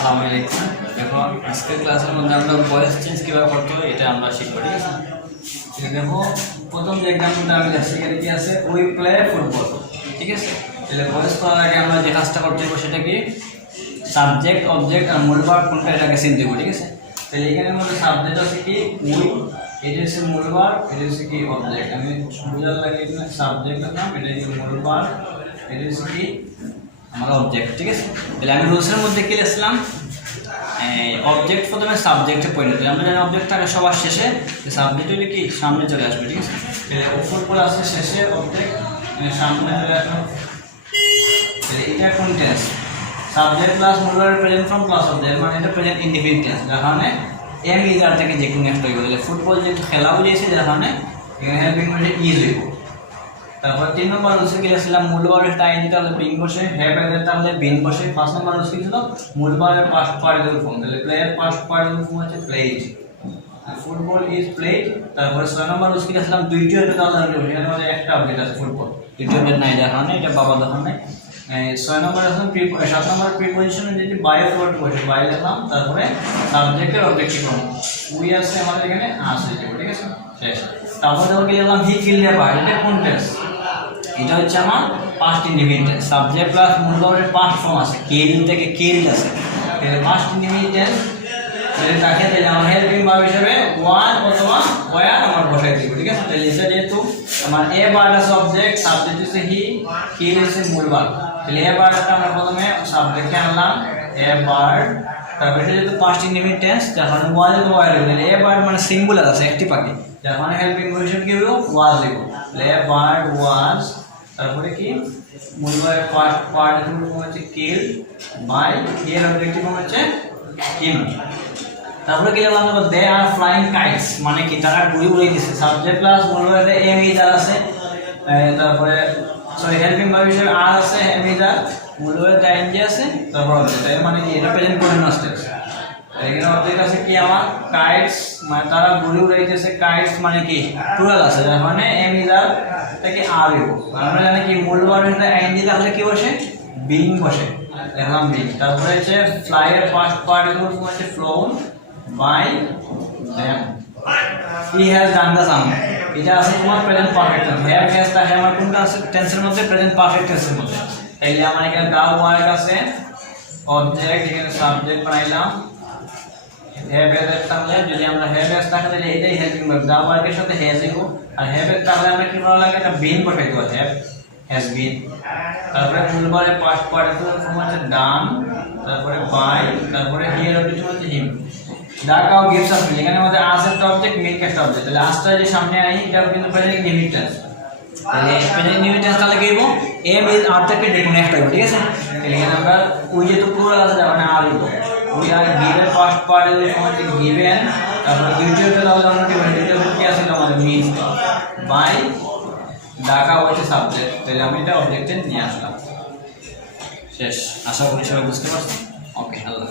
আসসালামু আলাইকুম। এখন আজকের ক্লাসের মধ্যে আমরা ভয়েস চেঞ্জ কীভাবে করতে হয় এটা আমরা শিখব, ঠিক আছে? দেখো, প্রথম যে এক্সাম্পলটা আমি যাচ্ছি এখানে কি আছে, উই প্লে ফুটবল, ঠিক আছে? তাহলে ভয়েস করার আগে আমরা যে কাজটা করতে হবে সেটা কি, সাবজেক্ট অবজেক্ট আর মূল ভার্ব কোনটা এটাকে চিনতে হবে, ঠিক আছে? তাহলে এখানের মধ্যে সাবজেক্ট আছে কি উই, এটা হচ্ছে মূল ভার্ব, এটা হচ্ছে কি অবজেক্ট। আমি বুঝার লাগে এখানে সাবজেক্ট নাম, এটা হচ্ছে মূল ভার্ব, এটা হচ্ছে কি আমার অবজেক্ট, ঠিক আছে? তাহলে আমি রুলসের মধ্যে কি লিখলাম, অবজেক্ট প্রথমে সাবজেক্টে পরিণত হয়। আমরা জানি অবজেক্ট থাকে সবার শেষে, সাবজেক্ট হলে কি সামনে চলে আসবে, ঠিক আছে? ফুটবল আছে শেষে, অবজেক্ট সামনে চলে আসবে। তাহলে এটা কোন টেন্স, সাবজেক্ট প্লাস মূল verb present form plus object, মানে এটা প্রেজেন্ট ইনডিফিনিট টেন্স, যার কারণে এম ইজ আর থেকে যে কোনো একটা হইব। তাহলে ফুটবল যেহেতু খেলা বুঝিয়েছে যার কারণে এখানে হেল্পিং মানে ইজ হইব। তারপর 3 নম্বর রুলসে গেছিলাম মূল ভার্বের টাইম তাহলে বিন বসে, হ্যাভ এর তাহলে বিন বসে। 5 নম্বর রুলস কি ছিল, মূল ভার্বের পাস্ট পার্টিসিপল ফর্ম, তাহলে প্লেয়ার পাস্ট পার্টিসিপল ফর্ম হচ্ছে প্লেড, ফুটবল ইজ প্লেড। তারপর 6 নম্বর রুলস কি গেছিলাম দুইটি অবজেক্ট তাহলে এখানে মানে একটা অবজেক্ট আছে ফুটবল, দুইটি অবজেক্ট নাই যার কারণে এটা বাবা দখল নাই। 6 নম্বর আছে 7 নম্বর প্রিপজিশনে যদি বাই ওয়ার্ড বসে বাই লিখলাম, তারপরে সাবজেক্টের অবজেক্টিভ ফর্ম উই আছে আমাদের এখানে আসে, ঠিক আছে? শেষ। তারপর দেখো কি লিখলাম হি কিলড এ বার্ড, এটা কোন টেন্স, এটা হচ্ছে আমার past indefinite tense. Subject plus মূল ভার্বের পাস্ট ফর্ম আছে, কিল থেকে কিলড আছে, তাহলে পাস্ট ইনডিফিনিট টেন্স। তাহলে তাকে তাহলে আমার হেল্পিং ভার্ব হিসেবে ওয়ান অথবা ওয়্যার আমার বসাই দিব, ঠিক আছে? তাহলে এটা যেহেতু আমার এ বার্ড আছে অবজেক্ট, সাবজেক্ট হচ্ছে হি, কিল হচ্ছে মূল ভার্ব। তাহলে এ বার্ডটা আমরা প্রথমে সাবজেক্টে আনলাম এ বার্ড, তারপরে এটা যেহেতু পাস্ট ইনডিফিনিট টেন্স যার কারণে ওয়াজ তো ওয়্যার হবে। তাহলে এ বার্ড মানে সিঙ্গুলার আছে একটি পাখি, যার মানে হেল্পিং ভার্ব হিসেবে কি হলো ওয়াজ লিখব। তাহলে এ বার্ড ওয়াজ, তারপরে কি মূল ভার্বের ফার্স্ট পার্টিসিপল ফর্ম হচ্ছে কিল বাই, এর অবজেক্টিভ ফর্ম হচ্ছে হিম। তারপরে কি লিখলাম দেখো দে আর ফ্লাইং কাইটস, মানে কি তারা উড়ে উড়ে দিচ্ছে, সাবজেক্ট প্লাস মূল ভার্বে এম ইজ আর আছে, তারপরে সরি হেল্পিং ভার্ব হিসেবে আর আছে এম ইজ আর, মূল ভার্বে এনজি আছে, তারপর অবজেক্ট, মানে কি এটা প্রেজেন্ট কন্টিনিউয়াস টেন্স। এখানে অবজেক্ট আছে কি আমার কাইটস, মানে তারা ঘুরে উড়াইতেছে, কাইটস মানে কি প্লুরাল আছে যার মানে এম ইজ আর থেকে আর হইব। আমরা জানি কি মূল ভার্বের সাথে এনজি থাকলে কি বসে বিং বসে, দেখলাম বিং। তারপরে হচ্ছে ফ্লাই এর ফার্স্ট পার্টিসিপল ফর্ম হচ্ছে flown by them, he has done the sum, এটা আছে তোমার present perfect tense. Have has তাহলে আমার কোনটা আছে টেন্সের মধ্যে প্রেজেন্ট পারফেক্ট টেন্সের মধ্যে। তাইলে আমার এখানে দা ওয়ার্ক আছে অবজেক্ট, এখানে সাবজেক্ট বানাইলাম হ্যাভ এর তাহলে যদি আমরা হ্যাভ হ্যাজ থাকে তাহলে এটাই হেল্পিং ভার্ব, দা ওয়ার্কের সাথে হ্যাজ দিব, আর হ্যাভ এর তাহলে আমরা কি করা লাগে এটা বিন বসাই দেব, হ্যাভ হ্যাজ বিন। তারপরে মূল ভার্বের পাস্ট পার্টিসিপল ফর্ম হচ্ছে ডান, তারপরে বাই, তারপরে হিয়ার অবজেক্ট হচ্ছে him. The cow gives us milk, এখানে আমাদের আস একটা অবজেক্ট মিল্ক একটা অবজেক্ট, তাহলে আসটা যে সামনে আই এটা কিন্তু প্রেজেন্ট ইনডিফিনিট টেন্স। তাহলে প্রেজেন্ট ইনডিফিনিট টেন্স তাহলে কি হইব এম ইজ আর থেকে দেখুন একটা হইব, ঠিক আছে? তাহলে এখানে আমরা উই যেহেতু প্লুরাল আছে মানে আর হইব, we are given first participle form হচ্ছে গিভেন, তারপরে দ্বিতীয়টা তাহলে আমরা কি বলি দ্বিতীয় কি আছে আমাদের মিন্স বাই, দা কাউ হচ্ছে সাবজেক্ট, তাহলে আমি এটা অবজেক্টে নিয়ে আসলাম। শেষ। আশা করি সবাই বুঝতে পারছেন। ওকে, আল্লাহ।